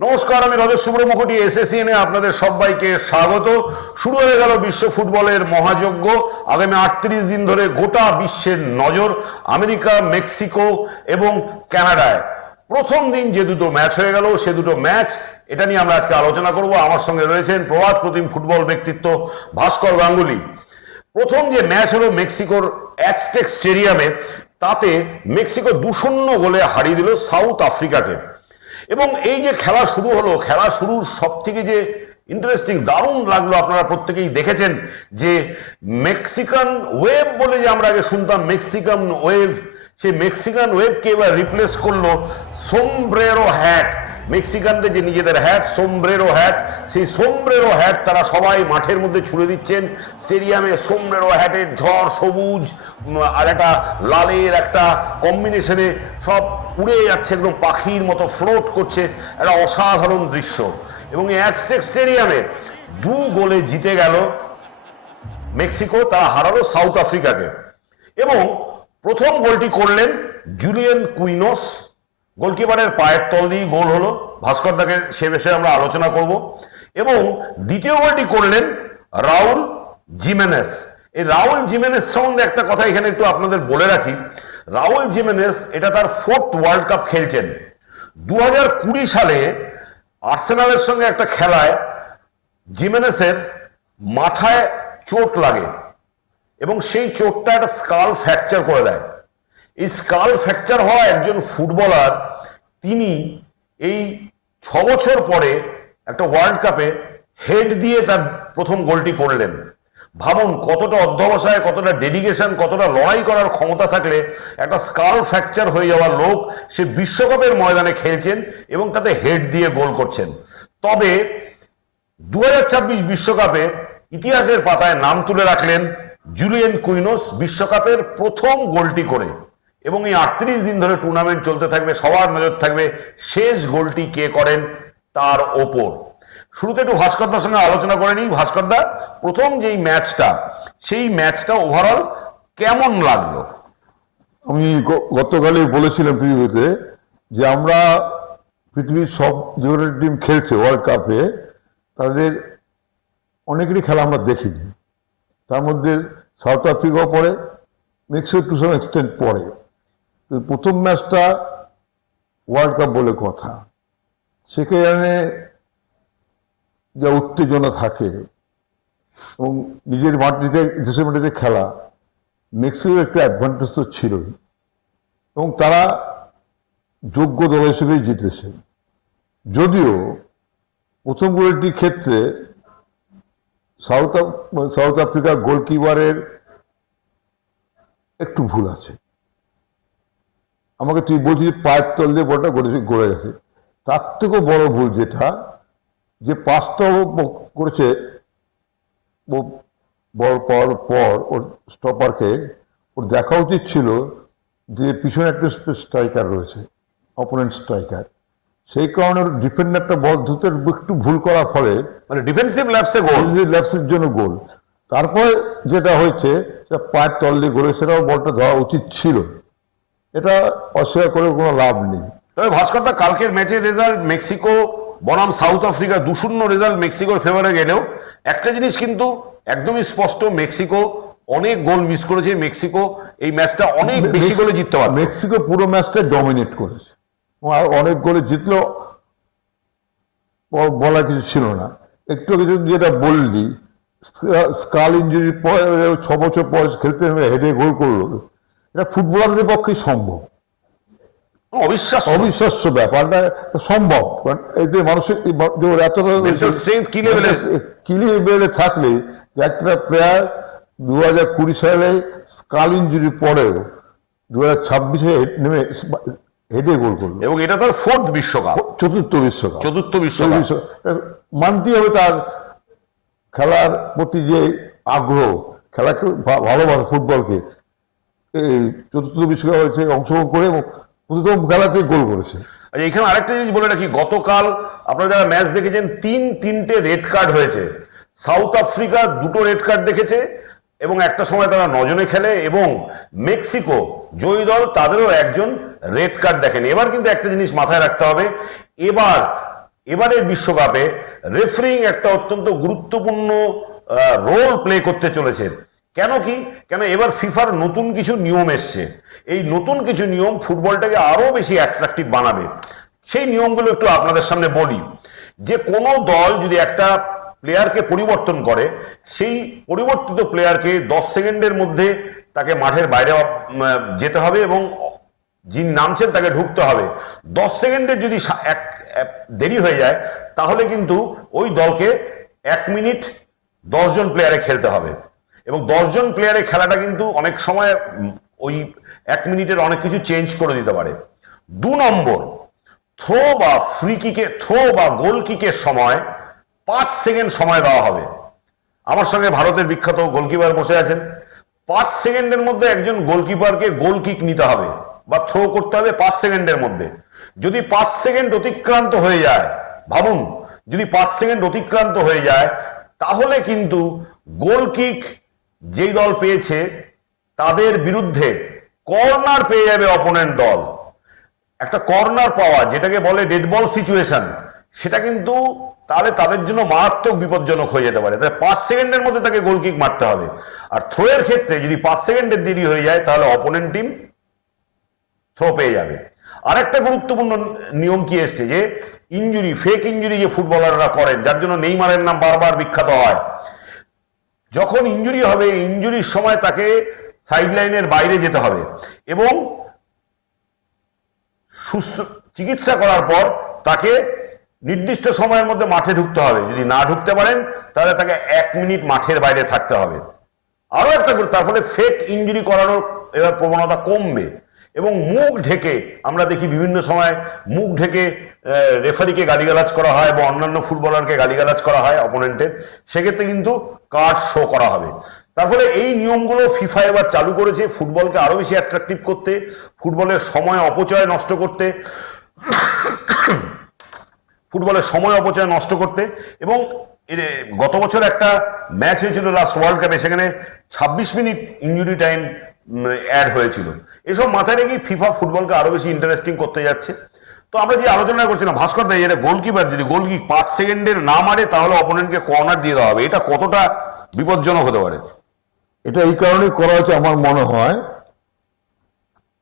নমস্কার, আমি রজত সুব্রমুখটি এসএসসিএন এ আপনাদের সবাইকে স্বাগত। শুরু হয়ে গেল বিশ্ব ফুটবলের মহাযজ্ঞ। আগামী 38 দিন ধরে গোটা বিশ্বের নজর আমেরিকা, মেক্সিকো এবং কানাডায়। প্রথম দিন যে দুটো ম্যাচ হয়ে গেল, সে দুটো ম্যাচ এটা নিয়ে আমরা আজকে আলোচনা করব। আমার সঙ্গে রয়েছেন প্রবাদ প্রতিম ফুটবল ব্যক্তিত্ব ভাস্কর গাঙ্গুলি। প্রথম যে ম্যাচ হলো মেক্সিকোর অ্যাজটেক স্টেডিয়ামে, তাতে মেক্সিকো 2-0 গোলে হারিয়ে দিল সাউথ আফ্রিকাকে। এবং এই যে খেলা শুরু হলো, খেলা শুরুর সব থেকে যে ইন্টারেস্টিং, দারুণ লাগলো, আপনারা প্রত্যেকেই দেখেছেন যে মেক্সিকান ওয়েভ বলে যে আমরা আগে শুনতাম, মেক্সিকান ওয়েভ, সেই মেক্সিকান ওয়েভকে এবার রিপ্লেস করলো সোমব্রেরো হ্যাট। মেক্সিকানদের যে নিজেদের হ্যাট, সোমব্রেরো হ্যাট, সেই সোমব্রেরো হ্যাট তারা সবাই মাঠের মধ্যে ছুড়ে দিচ্ছেন। স্টেডিয়ামে সোমব্রেরো হ্যাটের ঝড়, সবুজ আর একটা লালের একটা কম্বিনেশনে সব উড়ে যাচ্ছে, একদম পাখির মতো ফ্লোট করছে, একটা অসাধারণ দৃশ্য। এবং এই অ্যাজটেক স্টেডিয়ামে 2 গোলে জিতে গেল মেক্সিকো, তারা হারালো সাউথ আফ্রিকাকে। এবং প্রথম গোলটি করলেন জুলিয়ান কুইনোস, গোলকিপারের পায়ের তল দিয়ে গোল হলো। ভাস্কর দাকে সে বিষয়ে আমরা আলোচনা করব। এবং দ্বিতীয় গোলটি করলেন রাউল জিমেনেস। এই রাউল জিমেনেস সম্বন্ধে একটা কথা এখানে একটু আপনাদের বলে রাখি। রাউল জিমেনেস এটা তার 4th ওয়ার্ল্ড কাপ খেলছেন। 2020 সালে আর্সেনালের সঙ্গে একটা খেলায় জিমেনেসের মাথায় চোট লাগে এবং সেই চোটটা একটা স্কাল ফ্র্যাকচার করে দেয়। এই স্কাল ফ্র্যাকচার হওয়া একজন ফুটবলার, তিনি এই 6 বছর পরে একটা ওয়ার্ল্ড কাপে হেড দিয়ে তার প্রথম গোলটি করলেন। ভাবুন কতটা অধ্যবসায়, কতটা ডেডিকেশন, কতটা লড়াই করার ক্ষমতা থাকলে একটা স্কাল ফ্র্যাকচার হয়ে যাওয়া লোক সে বিশ্বকাপের ময়দানে খেলছেন এবং তাতে হেড দিয়ে গোল করছেন। তবে 2026 বিশ্বকাপে ইতিহাসের পাতায় নাম তুলে রাখলেন জুলিয়ান কুইনোস, বিশ্বকাপের প্রথম গোলটি করে। এবং এই 38 দিন ধরে টুর্নামেন্ট চলতে থাকবে, সবার নজর থাকবে শেষ গোলটি কে করেন তার ওপর। শুরুতে একটু ভাস্করদার সঙ্গে আলোচনা করে নিই। ভাস্করদা, প্রথম যেই ম্যাচটা, সেই ম্যাচটা ওভারঅল কেমন লাগলো? আমি গতকালই বলেছিলাম প্রিভিউতে যে আমরা পৃথিবীর সব যে টিম খেলছে ওয়ার্ল্ড কাপে, তাদের অনেকেরই খেলা আমরা দেখিনি। তার মধ্যে সাউথ আফ্রিকাও পড়ে, মেক্সিকো টু সাম এক্সটেন্ট পড়ে। তো প্রথম ম্যাচটা ওয়ার্ল্ড কাপ বলে কথা, সেখানে যা উত্তেজনা থাকে এবং নিজের মাটিতে, দেশের মাটিতে খেলা, মেক্সিকোর একটা অ্যাডভান্টেজ তো ছিলই এবং তারা যোগ্য দল হিসেবেই জিতেছে। যদিও প্রথম গোলটির ক্ষেত্রে সাউথ আফ্রিকার গোলকিপারের একটু ভুল আছে। আমাকে তুই বলছিস পায়ের তল দিয়ে বলটা গড়ে গেছে, তার থেকেও বড় ভুল যেটা, যে পাঁচটা করেছে বল পাওয়ার পর ওর স্টপারকে, ওর দেখা উচিত ছিল যে পিছনে একটা স্ট্রাইকার রয়েছে, অপোনেন্ট স্ট্রাইকার। সেই কারণে ডিফেন্ডারটা বল ধরতে একটু ভুল করার ফলে মানে ডিফেন্সিভ ল্যাপসে গোল, ল্যাপসের জন্য গোল। তারপরে যেটা হয়েছে সেটা পায়ের তল দিয়ে গোলে, সেটাও বলটা ধরা উচিত ছিল। এটা অস্বীকার করে কোনো লাভ নেই। তবে ভাস্করদা, কালকের ম্যাচের রেজাল্ট মেক্সিকো বনাম সাউথ আফ্রিকা 2-0 রেজাল্ট মেক্সিকোর ফেভারে গেলেও একটা জিনিস কিন্তু একদমই স্পষ্ট, মেক্সিকো অনেক গোল মিস করেছে। মেক্সিকো এই ম্যাচটা অনেক বেশি গোলে জিততে পারে। মেক্সিকো পুরো ম্যাচটা ডমিনেট করেছে, আর অনেক গোলে জিতলেও বলা কিছু ছিল না। একটু কিছু যেটা বললি, স্কাল ইঞ্জুরির পর 6 বছর পর খেলতে হেডে গোল করলো, এটা ফুটবলারদের পক্ষে সম্ভব। অবিশ্বাস্য ব্যাপারটা সম্ভব, কারণ এতে মানুষের কি লেভেলে থাকলে একটা প্লেয়ার 2020 সালে স্কাল ইঞ্জুরি পরেও 2026-এ নেমে হেডে গোল করলো। এবং এটা তার 4th বিশ্বকাপ, চতুর্থ বিশ্বকাপ। মানতেই হবে তার খেলার প্রতি যে আগ্রহ, খেলাকে ভালোবাসা, ফুটবলকে। এই চতুর্থ বিশ্বকাপ হয়েছে, অংশগ্রহণ করে এবং প্রথম খেলাতে গোল করেছে। আচ্ছা, এখানে আরেকটা জিনিস বলে রাখি, গতকাল আপনারা যারা ম্যাচ দেখেছেন, 3টে রেড কার্ড হয়েছে। সাউথ আফ্রিকা 2টো রেড কার্ড দেখেছে এবং একটা সময় তারা 9 জনে খেলে, এবং মেক্সিকো জয়ী দল, তাদেরও একজন রেড কার্ড দেখেন। এবার কিন্তু একটা জিনিস মাথায় রাখতে হবে, এবার এবারের বিশ্বকাপে রেফারিং একটা অত্যন্ত গুরুত্বপূর্ণ রোল প্লে করতে চলেছে। কেন এবার ফিফার নতুন কিছু নিয়ম এসছে। এই নতুন কিছু নিয়ম ফুটবলটাকে আরো বেশি অ্যাট্রাকটিভ বানাবে। সেই নিয়মগুলো একটু আপনাদের সামনে বলি। যে কোনো দল যদি একটা প্লেয়ারকে পরিবর্তন করে, সেই পরিবর্তিত প্লেয়ারকে 10 সেকেন্ডের মধ্যে তাকে মাঠের বাইরে যেতে হবে এবং যিনি নামছেন তাকে ঢুকতে হবে। 10 সেকেন্ডের যদি দেরি হয়ে যায় তাহলে কিন্তু ওই দলকে 1 মিনিট 10 জন প্লেয়ারে খেলতে হবে, এবং 10 জন প্লেয়ারে খেলাটা কিন্তু অনেক সময় ওই 1 মিনিটের অনেক কিছু চেঞ্জ করে দিতে পারে। 2 নম্বর, থ্রো বা গোল কিকের সময় 5 সেকেন্ড সময় দেওয়া হবে। আমার সঙ্গে ভারতের বিখ্যাত গোলকিপার বসে আছেন। 5 সেকেন্ডের মধ্যে একজন গোলকিপারকে গোল কিক নিতে হবে বা থ্রো করতে হবে 5 সেকেন্ডের মধ্যে। যদি 5 সেকেন্ড অতিক্রান্ত হয়ে যায়, ভাবুন, যদি 5 সেকেন্ড অতিক্রান্ত হয়ে যায় তাহলে কিন্তু গোল কিক যেই দল পেয়েছে তাদের বিরুদ্ধে কর্নার পেয়ে যাবে অপোনেন্ট দল। একটা কর্নার পাওয়া, যেটাকে বলে ডেড বল সিচুয়েশন, সেটা কিন্তু তাহলে তাদের জন্য মারাত্মক বিপজ্জনক হয়ে যেতে পারে। তাই 5 সেকেন্ডের মধ্যে তাকে গোল কিক মারতে হবে। আর থ্রো এর ক্ষেত্রে যদি 5 সেকেন্ডের দেরি হয়ে যায় তাহলে অপোনেন্ট টিম থ্রো পেয়ে যাবে। আরেকটা গুরুত্বপূর্ণ নিয়ম কি এসছে, যে ফেক ইঞ্জুরি যে ফুটবলাররা করেন, যার জন্য নেইমারের নাম বারবার বিখ্যাত হয়। যখন ইঞ্জুরি হবে, ইঞ্জুরির সময় তাকে সাইড লাইনের বাইরে যেতে হবে এবং সুস্থ চিকিৎসা করার পর তাকে নির্দিষ্ট সময়ের মধ্যে মাঠে ঢুকতে হবে। যদি না ঢুকতে পারেন তাহলে তাকে 1 মিনিট মাঠের বাইরে থাকতে হবে। আরো একটা, তার ফলে ফেক ইঞ্জুরি করানোর এবার প্রবণতা কমবে। এবং মুখ ঢেকে, আমরা দেখি বিভিন্ন সময় মুখ ঢেকে রেফারিকে গালিগালাজ করা হয় বা অন্যান্য ফুটবলারকে গালিগালাজ করা হয় অপোনেন্টের, সেক্ষেত্রে কিন্তু কার্ড শো করা হবে। তার ফলে এই নিয়মগুলো ফিফা এবার চালু করেছে ফুটবলকে আরো বেশি অ্যাট্রাকটিভ করতে, ফুটবলের সময় অপচয় নষ্ট করতে, এবং গত বছর একটা ম্যাচ হয়েছিল লাস্ট ওয়ার্ল্ড কাপে, সেখানে 26 মিনিট ইনজুরি টাইম অ্যাড হয়েছিল। এসব মাথায় রেখে ফিফা ফুটবলকে আরো বেশি ইন্টারেস্টিং করতে যাচ্ছে। তো আমরা যে আলোচনা করছিলাম, ভাস্কর ভাই, এটা গোলকিপার যদি গোল কিক 5 সেকেন্ডের না মারে তাহলে অপোনেন্টকে কর্নার দিয়ে দেওয়া হবে, এটা কতটা বিপজ্জনক হতে পারে? এটা এই কারণেই করা হচ্ছে আমার মনে হয়,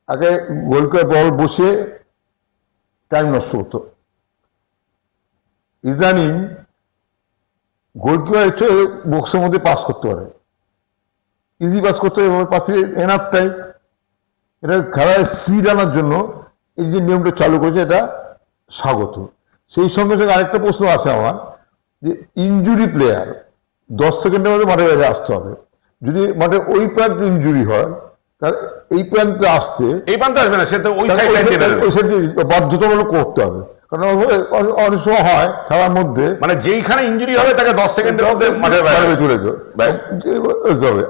আগে গোলকিপার বল বসে টাইম নষ্ট হতো। ইদানিং গোলকিপার হচ্ছে বক্সের মধ্যে পাস করতে পারে, ইজি পাস করতে পারছে, এনাফ টাইম। এটা খেলায় স্পিড আনার জন্য এই যে নিয়মটা চালু করেছে, এটা স্বাগত। সেই সঙ্গে সঙ্গে আরেকটা প্রশ্ন আছে আমার, যে ইনজুরি প্লেয়ার 10 সেকেন্ডের মধ্যে মাঠে বাইরে আসতে হবে। যদি মাঠে ওই প্রান্তে ইনজুরি হয় তাহলে এই প্রান্তে আসতে, এই প্রান্তে আসবে না, সে তো ওই সাইডে বাধ্যতামূলক করতে হবে। কারণ অনেক সময় হয় খেলার মধ্যে, মানে যেইখানে ইনজুরি হবে তাকে 10 সেকেন্ডের মধ্যে মাঠের বাইরে চলে যেতে হবে।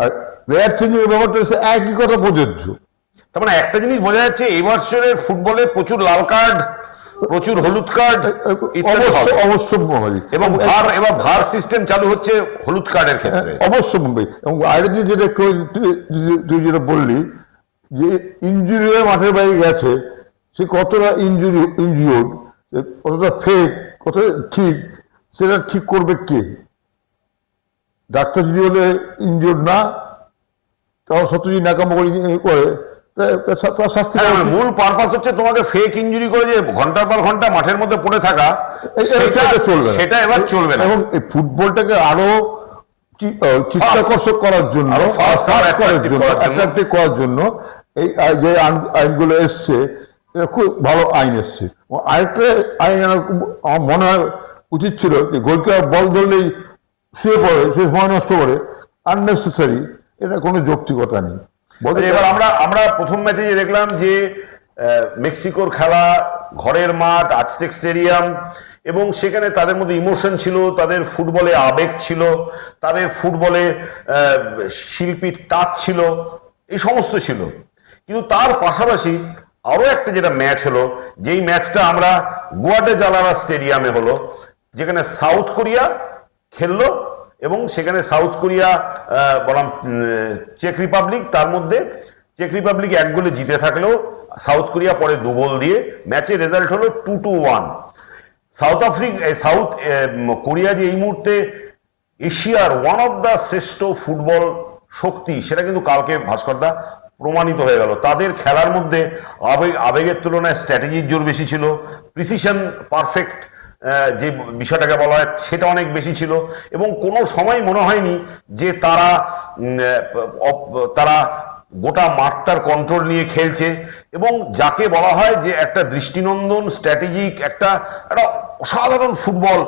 আর রেয়ার চেঞ্জিং ব্যাপারটা হচ্ছে একই কথা প্রযোজ্য। তার মানে একটা জিনিস বোঝা যাচ্ছে, এই বছরের ফুটবলে প্রচুর লাল কার্ড, প্রচুর হলুদ কার্ড অবশ্যম্ভাবী, এবং এবার ভার সিস্টেম চালু হচ্ছে হলুদ কার্ডের ক্ষেত্রে অবশ্যম্ভাবী। এবং আরেকটি যেটা তুই যেটা বললি, যে ইনজুরি হয়ে মাঠের বাইরে গেছে, সে কতটা ইনজিওর্ড, কতটা ফেক, কতটা ঠিক, সেটা ঠিক করবে কে? ডাক্তার যদি বলে ইনজিওর্ড না, তাও সত্যি নাকামো করে, মূল পারপাস হচ্ছে তোমাকে ফেক ইনজুরি করে যে ঘন্টার পর ঘন্টা মাঠের মধ্যে পড়ে থাকা, চলবে, সেটা এবার চলবে না। এবং এই ফুটবলটাকে আরো চিত্তাকর্ষক করার জন্য, অ্যাট্রাক্টিভ করার জন্য এই যে আইনগুলো এসছে, এটা খুব ভালো আইন এসছে। আরেকটা আইন আমার মনে হয় উচিত ছিল, যে গোলকিপার বল ধরলেই শুয়ে পড়ে, সে সময় নষ্ট করে, আননেসেসারি, এটা কোনো যৌক্তিকতা নেই। এবার আমরা প্রথম ম্যাচে যে দেখলাম যে মেক্সিকোর খেলা, ঘরের মাঠ, আজটেক স্টেডিয়াম, এবং সেখানে তাদের মধ্যে ইমোশন ছিল, তাদের ফুটবলে আবেগ ছিল, তাদের ফুটবলে শিল্পীর টাচ ছিল, এই সমস্ত ছিল। কিন্তু তার পাশাপাশি আরো একটা যেটা ম্যাচ হলো, যেই ম্যাচটা আমরা গুয়াডালাজারা স্টেডিয়ামে হলো, যেখানে সাউথ কোরিয়া খেললো এবং সেখানে সাউথ কোরিয়া বনাম চেক রিপাবলিক, তার মধ্যে চেক রিপাবলিক 1 গোলে জিতে থাকলেও সাউথ কোরিয়া পরে 2 গোল দিয়ে ম্যাচের রেজাল্ট হলো 2-1। সাউথ কোরিয়া যে এই মুহূর্তে এশিয়ার ওয়ান অফ দ্য শ্রেষ্ঠ ফুটবল শক্তি, সেটা কিন্তু কালকে ভাস্করদা প্রমাণিত হয়ে গেল। তাদের খেলার মধ্যে আবেগের তুলনায় স্ট্র্যাটেজির জোর বেশি ছিল, প্রিসিশন পারফেক্ট যে বিষয়টাকে বলা হয় সেটা অনেক বেশি ছিল, এবং কোনো সময় মনে হয়নি যে তারা গোটা মাঠটার কন্ট্রোল নিয়ে খেলছে। এবং যাকে বলা হয় যে একটা দৃষ্টিনন্দন স্ট্র্যাটেজিক একটা অসাধারণ ফুটবল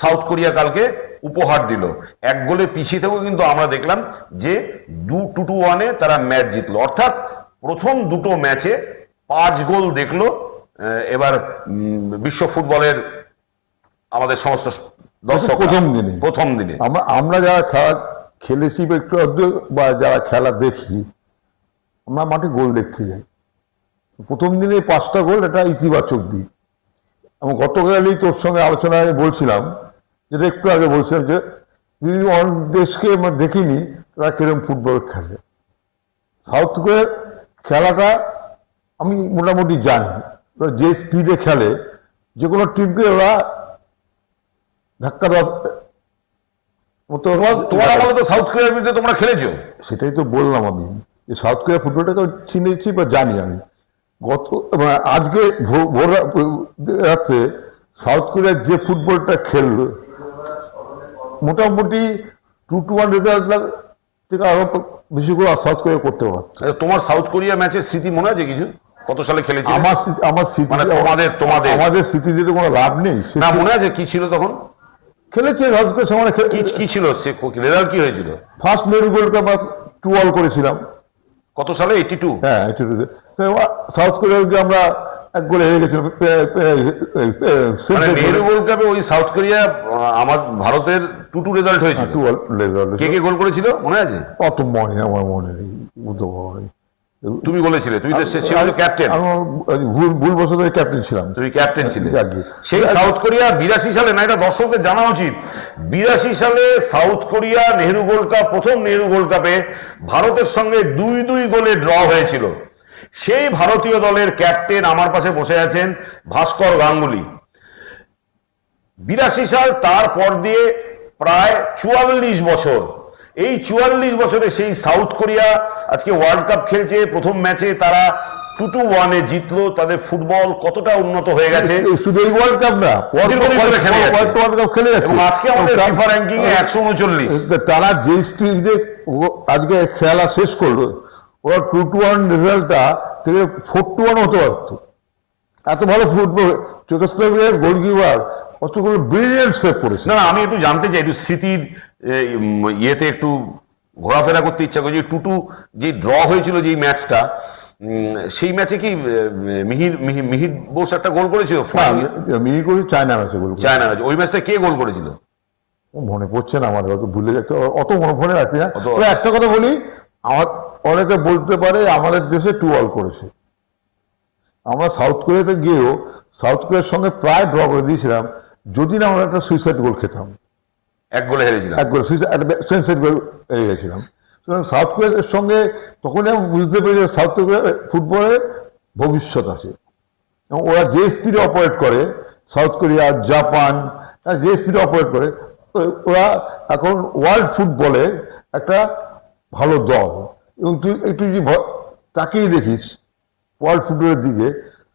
সাউথ কোরিয়া কালকে উপহার দিল। এক গোলে পিছিয়ে থেকেও কিন্তু আমরা দেখলাম যে 2-1 তারা ম্যাচ জিতলো, অর্থাৎ প্রথম দুটো ম্যাচে 5 গোল দেখলো। এবার বিশ্ব ফুটবলের আমাদের সমস্ত দর্শক প্রথম দিনে আমরা যারা খেলা খেলেছি বা একটু আধটু বা যারা খেলা দেখি, আমরা মাঠে গোল দেখতে যাই। প্রথম দিনে 5টা গোল, এটা ইতিবাচক দিক। এবং গতকালই তোর সঙ্গে আলোচনায় বলছিলাম, যেটা একটু আগে বলছিলাম, যে অনেক দেশকে আমরা দেখিনি তারা কিরকম ফুটবল খেলে। সাউথ কোরিয়ার খেলাটা আমি মোটামুটি জানি, যে স্পিডে খেলে যে কোনো টিমকে ওরা ধাক্কা দেওয়া। তোমার আমলে তো সাউথ কোরিয়ার বিরুদ্ধে তোমরা খেলেছো। সেটাই তো বললাম আমি, যে সাউথ কোরিয়া ফুটবলটাকে চিনেছি বা জানি আমি। আজকে ভোর রাত্রে সাউথ কোরিয়ার যে ফুটবলটা খেললো, মোটামুটি 2-1 রেজাল্ট থেকে আরো বেশি করে সাউথ কোরিয়া করতে পারছে। তোমার সাউথ কোরিয়া ম্যাচের স্মৃতি মনে আছে কিছু? কত সালে খেলেছে? আমার স্মৃতি, মানে আমাদের স্মৃতি দিতে কোনো লাভ নেই। না, মনে আছে কি ছিল তখন? খেলেছে সাউথ কোরিয়ার সময়। কি ছিল সে রেজাল্ট কি হয়েছিল? ফার্স্ট নেহরু গোল্ড কাপ 2-1 করেছিলাম। কত সালে? 82? হ্যাঁ, 82। সাউথ কোরিয়াকে আমরা 1 গোলে হেরে গেছিলাম। নেহরু গোল্ড কাপে ওই সাউথ কোরিয়া আমার ভারতের 2-2 রেজাল্ট হয়েছিল। কে কে গোল করেছিল মনে আছে? অত মনে আমার মনে নেই, বুঝতে পারি। তুমি বলেছিলে, তুমি তো ক্যাপ্টেন। ভুলবশত ক্যাপ্টেন ছিলাম। তুমি ক্যাপ্টেন ছিলে সেই সাউথ কোরিয়া 82 সালে। না, এটা দর্শকদের জানা উচিত, 82 সালে south Korea Nehru gold cup, প্রথম নেহরু গোল্ড কাপে ভারতের সঙ্গে 2-2 গোলে ড্র হয়েছিল। সেই ভারতীয় দলের ক্যাপ্টেন আমার পাশে বসে আছেন ভাস্কর গাঙ্গুলি। 82 সাল, তারপর দিয়ে প্রায় 44 বছর। এই 44 বছরে সেই সাউথ কোরিয়া আজকে ওয়ার্ল্ড কাপ খেলছে। প্রথম ম্যাচে তারা 2-1 জিতলো। তাদের ফুটবল কতটা উন্নত হয়ে গেছে। শুধু এই ওয়ার্ল্ড কাপ না, ওয়ার্ল্ড কাপ খেলে যাচ্ছে। এবং আজকে আমাদের ফিফা র্যাঙ্কিং এ 139। তারা যে স্পিডে আজকে খেলা শেষ করলো, ওরা 2-1 রেজাল্টটা থেকে 4-1 হতে পারতো। এত ভালো ফুটবল। চেকোস্লোভাকিয়ার গোলকিপার কতগুলো ব্রিলিয়েন্ট সেভ করেছে। না, আমি একটু জানতে চাই, একটু স্মৃতির ইয়েতে একটু ঘোরাফেরা করতে ইচ্ছা করছে। 2-2 যে ড্র হয়েছিল যে ম্যাচটা, সেই ম্যাচে কি মিহির বোস একটা গোল করেছিল? মিহির গোল চায়না ম্যাচে গোল, চায়না ম্যাচে। ওই ম্যাচটা কে গোল করেছিল মনে পড়ছে না আমার, অত ভুলে যাচ্ছে, অত মনে রাখছি না। একটা কথা বলি, আমার অনেকে বলতে পারে আমাদের দেশে 2-1 করেছে। আমরা সাউথ কোরিয়াতে গিয়েও সাউথ কোরিয়ার সঙ্গে প্রায় ড্র করে দিয়েছিলাম, যদি না আমরা একটা সুইসাইড গোল খেতাম। 1 গোলে হেরেছিলাম, 1 গোল সুইসাইড গোল হেরে গেছিলাম। সুতরাং সাউথ কোরিয়ার সঙ্গে তখনই আমি বুঝতে পেরেছি সাউথ কোরিয়া ফুটবলে ভবিষ্যৎ আছে। এবং ওরা যে স্পিডে অপারেট করে, সাউথ কোরিয়া, জাপান, যে স্পিডে অপারেট করে, ওরা এখন ওয়ার্ল্ড ফুটবলে একটা ভালো দল। এবং তুই একটু যদি তাকিয়ে দেখিস ওয়ার্ল্ড ফুটবলের দিকে,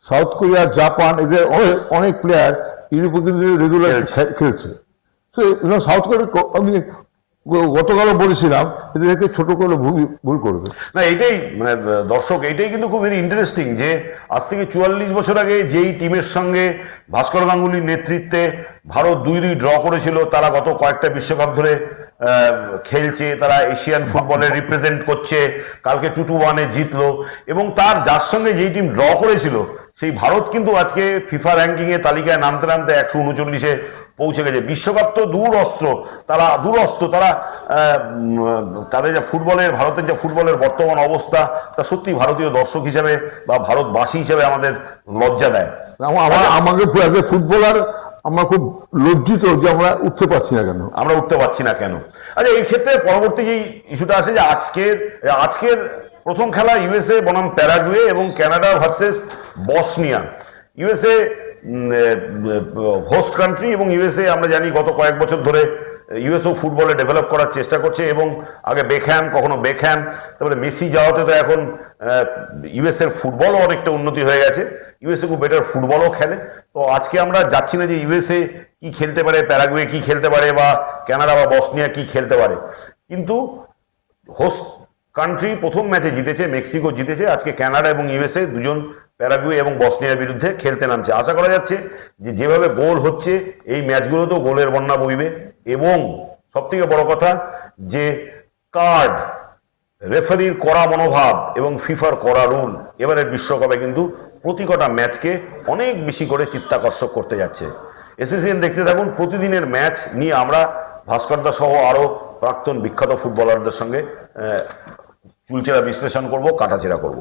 সাউথ কোরিয়া, জাপান, এদের অনেক প্লেয়ার ইউরোপে কিন্তু রেগুলার খেলছে। সাউথ কোরিয়া আমি গতকালও বলেছিলাম, এদেরকে ছোট করে ভুল করবে না। এটাই মানে দর্শক, এটাই কিন্তু খুব ভেরি ইন্টারেস্টিং যে আজ থেকে 44 বছর আগে যেই টিমের সঙ্গে ভাস্কর গাঙ্গুলির নেতৃত্বে ভারত 2-2 ড্র করেছিল, তারা গত কয়েকটা বিশ্বকাপ ধরে খেলছে, তারা এশিয়ান ফুটবলে রিপ্রেজেন্ট করছে, কালকে 2-1 জিতলো। এবং তার যার সঙ্গে যেই টিম ড্র করেছিল সেই ভারত কিন্তু আজকে ফিফা র্যাঙ্কিং এ তালিকায় নামতে নামতে 139-এ পৌঁছে গেছে। বিশ্বকাপ তো দূরস্ত, তারা তাদের যা ফুটবলের, ভারতের যা ফুটবলের বর্তমান অবস্থা, তা সত্যি ভারতীয় দর্শক হিসেবে বা ভারতবাসী হিসেবে আমাদের লজ্জা দেয়। আমাকে ফুটবলার আমরা খুব লজ্জিত যে আমরা উঠতে পারছি না কেন। আচ্ছা, এই ক্ষেত্রে পরবর্তী যে ইস্যুটা আছে যে আজকের প্রথম খেলা ইউএসএ বনাম প্যারাগুয়ে এবং Canada versus Bosnia. USA host country এবং ইউএসএ আমরা জানি গত কয়েক বছর ধরে ইউএসও ফুটবলে ডেভেলপ করার চেষ্টা করছে এবং আগে বেকহ্যাম, কখনো বেকহ্যাম, তারপরে মেসি যাওয়াতে তো এখন ইউএসএর ফুটবলও অনেকটা উন্নতি হয়ে গেছে। ইউএসএ খুব বেটার ফুটবলও খেলে। তো আজকে আমরা যাচ্ছি না যে ইউএসএ কি খেলতে পারে, প্যারাগুয়ে কি খেলতে পারে, বা কানাডা বা বসনিয়া কি খেলতে পারে, কিন্তু হোস্ট কান্ট্রি প্রথম ম্যাচে জিতেছে, মেক্সিকো জিতেছে। আজকে কানাডা এবং ইউএসএ দুজন প্যারাগুয়ে এবং বসনিয়ার বিরুদ্ধে খেলতে নামছে। আশা করা যাচ্ছে যে যেভাবে গোল হচ্ছে এই ম্যাচগুলোতেও গোলের বন্যা বইবে, এবং সব থেকে বড় কথা যে কার্ড, রেফারির কড়া মনোভাব এবং ফিফার কড়া রুল এবারের বিশ্বকাপে কিন্তু প্রতি কটা ম্যাচকে অনেক বেশি করে চিত্তাকর্ষক করতে যাচ্ছে। এসএসএন দেখতে থাকুন। প্রতিদিনের ম্যাচ নিয়ে আমরা ভাস্করদা সহ আরো প্রাক্তন বিখ্যাত ফুটবলারদের সঙ্গে চুলচেরা বিশ্লেষণ করব, কাটাছেড়া করব।